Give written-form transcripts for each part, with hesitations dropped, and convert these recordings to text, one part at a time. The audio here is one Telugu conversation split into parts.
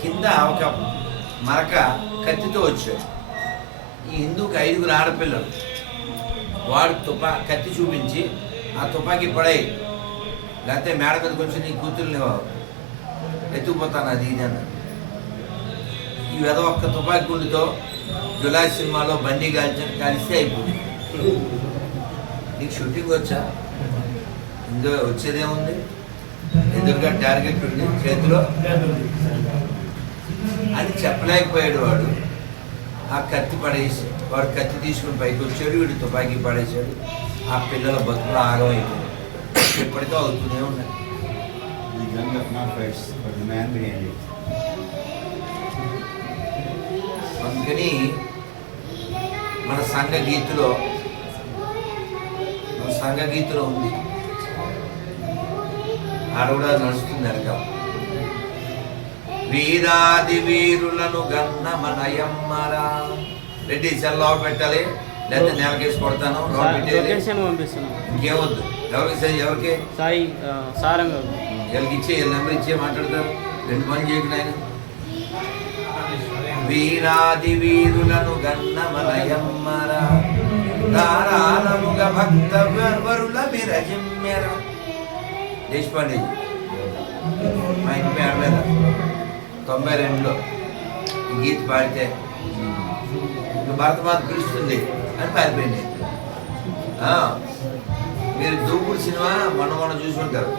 కింద ఒక మరక కత్తితో వచ్చాడు. ఈ హిందూకి 5 ఆడపిల్లలు. వాడు కత్తి చూపించి ఆ తుపాకీ పడాయి, లేకపోతే మేడ మీదకి వచ్చి నీ కూతుర్ని ఎత్తుకుపోతాను అది ఇది అన్నాడు. ఈ వెధ ఒక్క తుపాకీ గుండుతో జులాయి సినిమాలో బండి కలిస్తే అయిపోయింది. నీకు షూటింగ్ వచ్చా? ఇందులో వచ్చేదేముంది? ఎదురుగా టార్గెట్ ఉంది చేతిలో అని చెప్పలేకపోయాడు వాడు. ఆ కత్తి పడేసి వాడు కత్తి తీసుకుని పైకి వచ్చాడు, వీడు తుపాకీ పడేశాడు. ఆ పిల్లల బతుకులు ఆగమైపోయింది. ఎప్పటికో అవుతూనే ఉన్నాయి. అందుకని మన సంఘ గీతలో ఉంది, ఆడ కూడా నడుస్తుంది అనక. వీరాది వీరులను గన్న మనయమ్మరా. రెడ్డి సెల్లో పెట్టాలి, లేదా నేలకేసి కొడతాను. ఇంకేమొద్దు. ఎవరికి వీళ్ళకి ఇచ్చే నెంబర్ ఇచ్చే మాట్లాడతారు. 2 మంది చేయకుండా ఆయన. వీరాది వీరులను గన్న మనయమ్మరా, ధారాళముగ భక్త వరుల విరజిమ్మెరా. దేశపాండే మా ఇంటి పేరు మీద 92లో ఈ గీత పాడితే భరతమాత పిలుస్తుంది అని పారిపోయింది. మీరు దూకుడు సినిమా మొన్న చూసి ఉంటారు.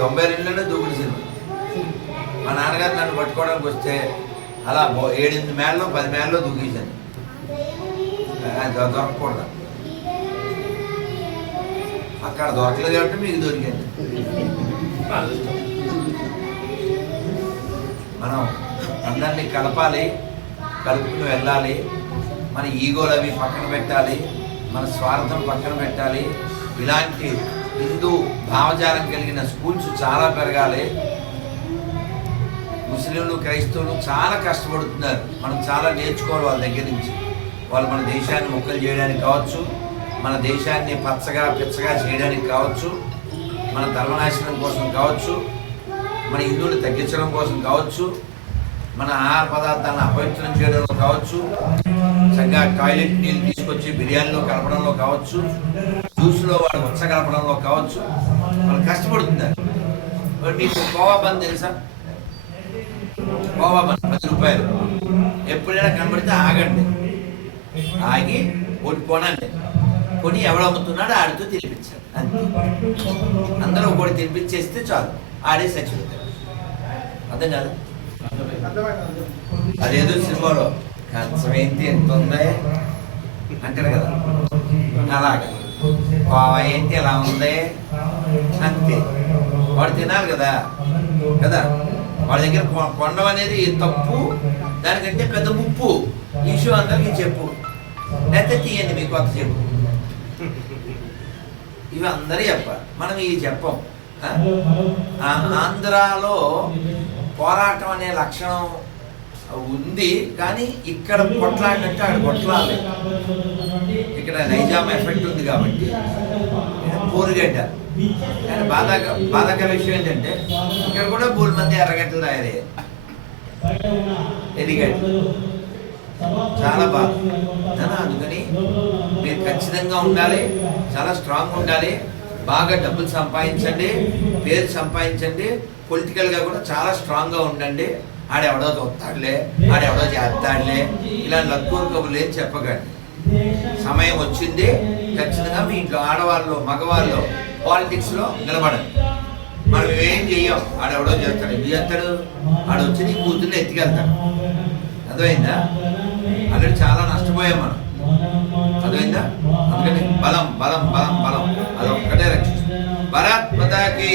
92లోనే దూకుడు సినిమా. మా నాన్నగారు నన్ను పట్టుకోవడానికి వస్తే అలా 7-8 మేళ్ళలో 10 మేళ్ళలో దూకేశాను. దొరకకూడదు. అక్కడ దొరకలేదు కాబట్టి మీకు దొరికింది. మనం అందరినీ కలపాలి, కలుపుకుని వెళ్ళాలి. మన ఈగోలు అవి పక్కన పెట్టాలి, మన స్వార్థం పక్కన పెట్టాలి. ఇలాంటి హిందూ భావజాలం కలిగిన స్కూల్స్ చాలా పెరగాలి. ముస్లింలు క్రైస్తవులు చాలా కష్టపడుతున్నారు. మనం చాలా నేర్చుకోవాలి వాళ్ళ దగ్గర నుంచి. వాళ్ళు మన దేశాన్ని మొక్కలు చేయడానికి కావచ్చు, మన దేశాన్ని పచ్చగా పిచ్చగా చేయడానికి కావచ్చు, మన ధర్మనాశనం కోసం కావచ్చు, మన హిందువులు తగ్గించడం కోసం కావచ్చు, మన ఆహార పదార్థాలను అపవిత్రం చేయడంలో కావచ్చు, చక్కగా టాయిలెట్ నీళ్ళు తీసుకొచ్చి బిర్యానీలో కలపడంలో కావచ్చు, జ్యూస్లో వాడు ఉచ్చ కలపడంలో కావచ్చు, వాళ్ళు కష్టపడుతున్నారు. మీకు కోవా బంద్ తెలుసా? కోవా బంద్ 10 రూపాయలు. ఎప్పుడైనా కనబడితే ఆగండి, ఆగి ఒకటి కొనండి. కొని ఎవడు అమ్ముతున్నాడో ఆడితో తినిపించాలి. అంతే. అందరూ ఒకటి తినిపించేస్తే చాలు, ఆడే చచ్చిపోతాడు. అర్థం కాదు? అదేదో సినిమాలో కంచం ఏంటి ఎంత ఉంది అంటాడు కదా, అలాగా కోవా ఏంటి ఎలా ఉంది అంతే. వాడు తినాలి కదా వాడి దగ్గర కొండం అనేది తప్పు, దానికంటే పెద్ద ముప్పు. ఈ విషయం అందరికీ చెప్పు, లేకపోతే తీయండి మీకు కొత్త చెప్పు. ఇవి అందరూ చెప్పాలి, మనం ఇవి చెప్పం. ఆంధ్రాలో పోరాటం అనే లక్షణం ఉంది, కానీ ఇక్కడ కొట్లాడినట్టు ఆడ కొట్లాలి. ఇక్కడ నైజాం ఎఫెక్ట్ ఉంది కాబట్టి పోరుగడ్డ. కానీ బాధాకర విషయం ఏంటంటే ఇక్కడ కూడా 3 మంది ఎర్రగడ్డలు తయారయ్యారు. ఎదిగడ్డ చాలా బాగా. అందుకని మీరు ఖచ్చితంగా ఉండాలి, చాలా స్ట్రాంగ్ ఉండాలి, బాగా డబ్బులు సంపాదించండి, పేరు సంపాదించండి, పొలిటికల్గా కూడా చాలా స్ట్రాంగ్గా ఉండండి. ఆడెవడో చూస్తాడులే, ఆడెవడో చేస్తాడులే, ఇలా లక్కూరు కబుర్లు ఏం చెప్పకండి. సమయం వచ్చింది, ఖచ్చితంగా మీ ఇంట్లో ఆడవాళ్ళు మగవాళ్ళు పాలిటిక్స్లో నిలబడండి. మనం ఏం చెయ్యం, ఆడెవడో చేస్తాడు, ఎందుకు చేస్తాడు? ఆడొచ్చి నీ కూతుర్ని ఎత్తుకెళ్తాడు. అర్థమైందా? ఆల్రెడీ చాలా నష్టపోయాం మనం. అర్థమైందా? అందుకని బలం బలం బలం బలం అదొక్కటే రక్షించు. భారత్ మాతాకి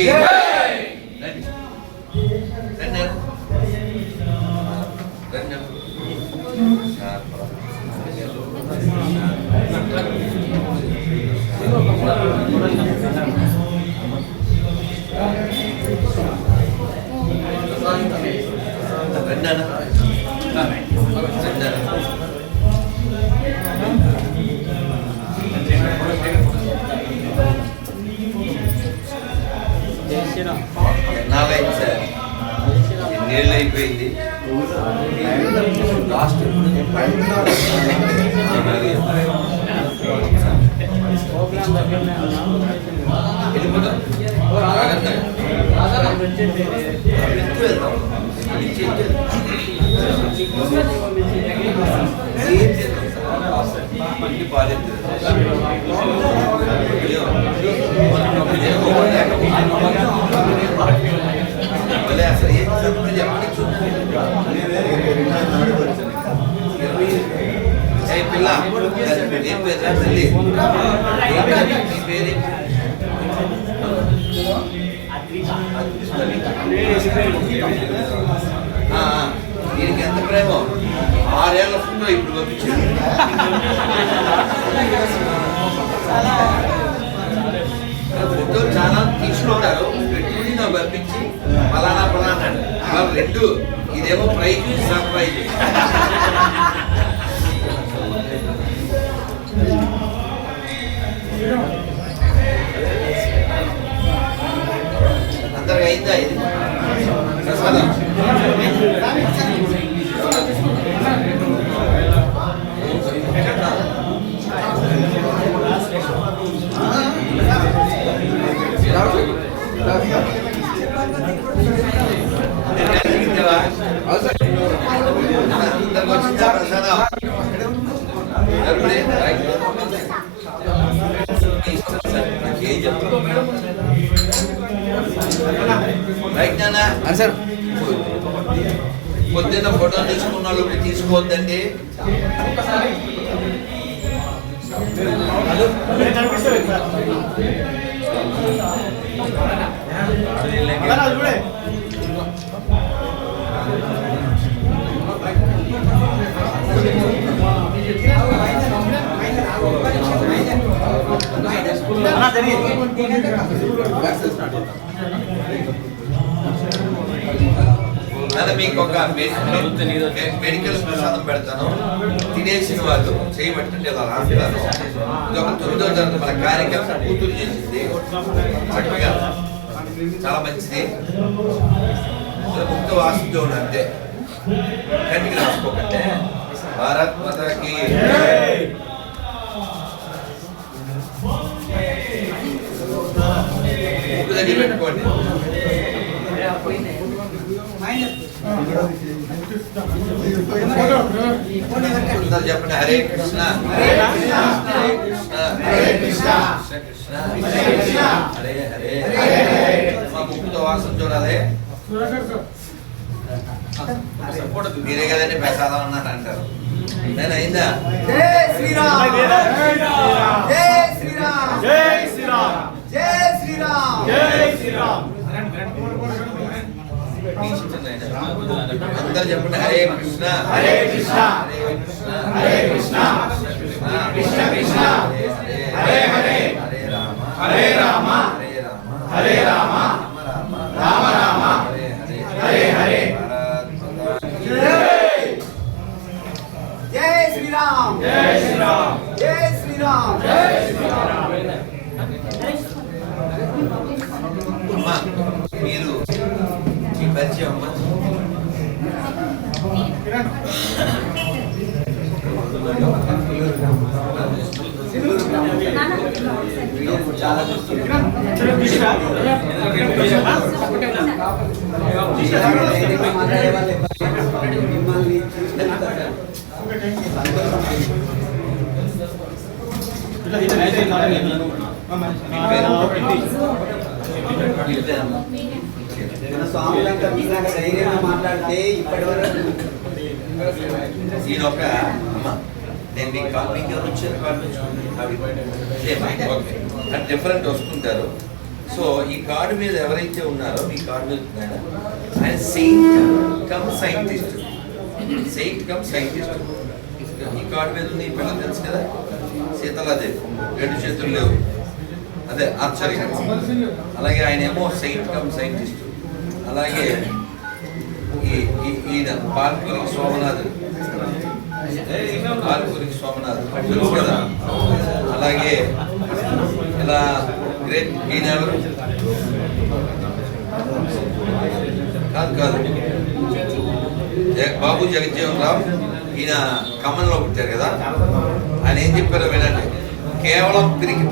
ఏళ్ళు అయిపోయింది. లాస్ట్ వెళ్ళిపోతాం. పిల్ల ఏం పేరు తల్లి పేరు దీనికి ఎంత ప్రేమ 6 ఏళ్ళ ఫోటో ఇప్పుడు పంపించింది. ఫోటో చాలా తీసుకుంటారు పెట్టుకుని నాకు పంపించి ఫలానా ఫలానా వాళ్ళు 2 ఇదేమో ప్రైజ్ సర్ప్రైజ్. అందరికి అయిందా ఇది ప్రసాదం? పొద్దున్న ఫోటో తీసుకున్న వాళ్ళు తీసుకోవద్దండి. మీకు ఒక మెడికల్ ప్రసాదం పెడతాను, తినేసిన వాళ్ళు చేయబట్టుంటే ఇలా రాస్తాను. ఇది ఒక 9వ తరగతి మన కార్యక్రమం కూతురు చేసింది చక్కగా, చాలా మంచిది. ముక్త వాసుతో అంతే, కంటికి రాసుకోకంటే. భారత్ మాతాకి ముక్కు దగ్గర పెట్టుకోండి. అందరు చెప్పండి, హరే కృష్ణ హరే కృష్ణ హరే కృష్ణ కృష్ణ కృష్ణ హరే హరే. మా ముక్కుతో వాసన చూడాలి. మీరే కదండి ప్రసాదం అన్నారు అంటారు. నేను అయిందా? జై శ్రీరామ్ జై శ్రీరామ్ జై శ్రీరామ్ జై శ్రీరామ్ జై శ్రీరామ్. అందరు చెప్పండి, హరే కృష్ణ హరే కృష్ణ హరే కృష్ణ హరే కృష్ణ కృష్ణ కృష్ణ హరే హరే హరే రామ హరే రామ హరే రామ హరే రామ రామ రామ హరే హరే హరే. జై జై శ్రీరామ్ జై శ్రీరామ్ జై శ్రీరామ్ జై శ్రీరామ్. అమ్మా మీరు మీ పరిచయం అమ్మా. చాలా ధైర్యంగా మాట్లాడితే ఇప్పటి వరకు ఈయనొక అమ్మ, నేను మీకు కాల్ మీకు ఎవరు వచ్చారు? కాల్ నుంచి డిఫరెంట్ వస్తుంటారు. సో ఈ కార్డు మీద ఎవరైతే ఉన్నారో మీ కార్డు మీద ఆయన Saint come scientist, Saint come scientist. ఈ కార్డు మీద ఉంది. ఈ పిల్ల తెలుసు కదా, సీతలాదేవి, 2 చేతులు లేవు, అదే ఆశ్చర్యం. అలాగే ఆయన ఏమో సెయింట్ కమ్ సైంటిస్ట్. అలాగే ఈయన పాల్పూరి సోమనాథ్, పాల్పూరి సోమనాథ్ తెలుసు కదా. అలాగే ఇలా గ్రేట్ ఈయన ఎవరు? కాదు బాబు జగజ్జీవన్ రామ్ ఈయన ఖమ్మంలో పుట్టారు కదా, ఆయన ఏం చెప్పారో వినండి. కేవలం పిరికి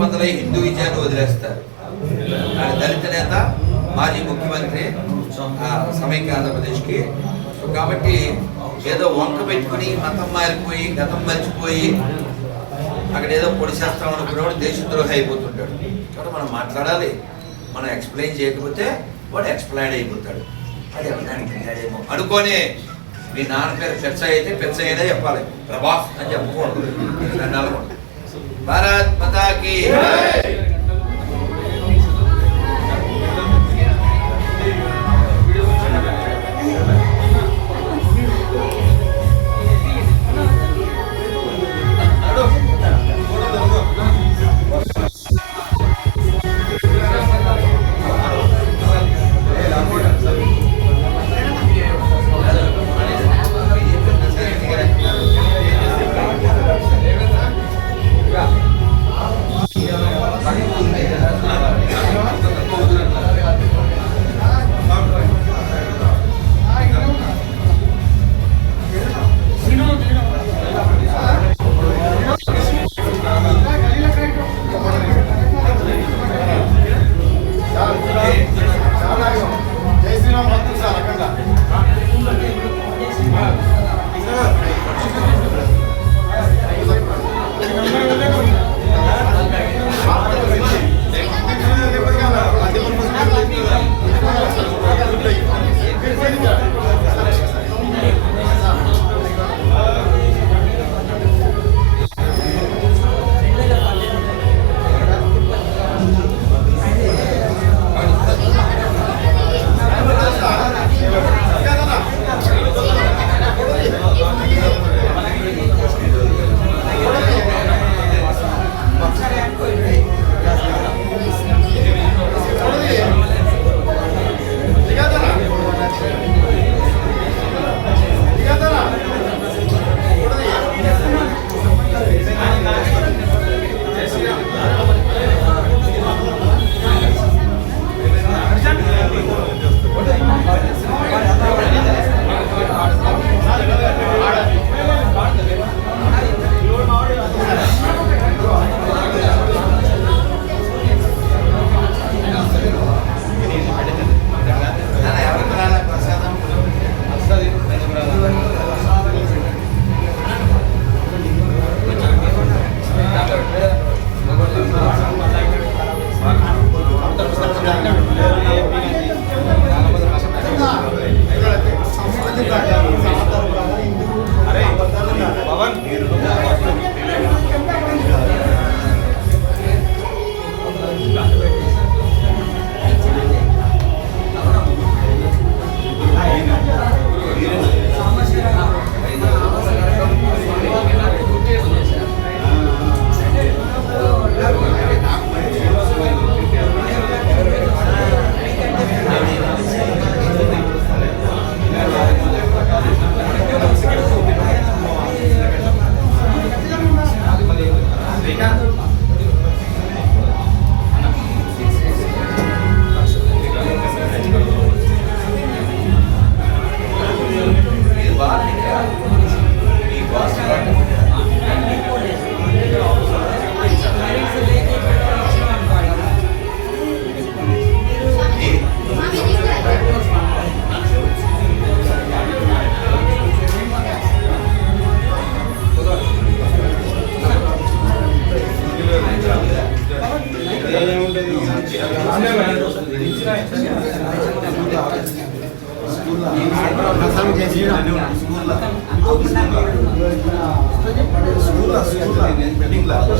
పందలై హిందూయిజాన్ని వదిలేస్తారు. ఆయన దళిత నేత, మాజీ ముఖ్యమంత్రి సమైక్య ఆంధ్రప్రదేశ్కి. సో కాబట్టి ఏదో వంక పెట్టుకుని మతం మారిపోయి గతం మర్చిపోయి అక్కడ ఏదో పొడి చేస్తాం అనుకున్నవాడు దేశద్రోహి అయిపోతుంటాడు. కాబట్టి మనం మాట్లాడాలి. మనం ఎక్స్ప్లెయిన్ చేయకపోతే వాడు ఎక్స్ప్లెయిన్ అయిపోతాడు. అది ఎవరిదానికేమో అనుకోని మీ నాన్న పేరు పెచ్చయ్య అయితే పెచ్చయ్య అయినా చెప్పాలి, ప్రభాస్ అని చెప్పకూడదు. భారత్ మాతాకి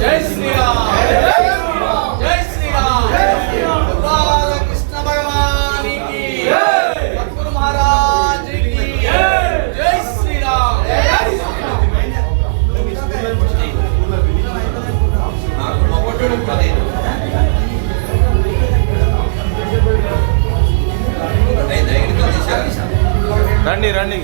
జై శ్రీరామ్ జై శ్రీరామ్ బాలకృష్ణ భగవానికి సద్గురు మహారాజ్కి జై శ్రీరామ్ రండి రండి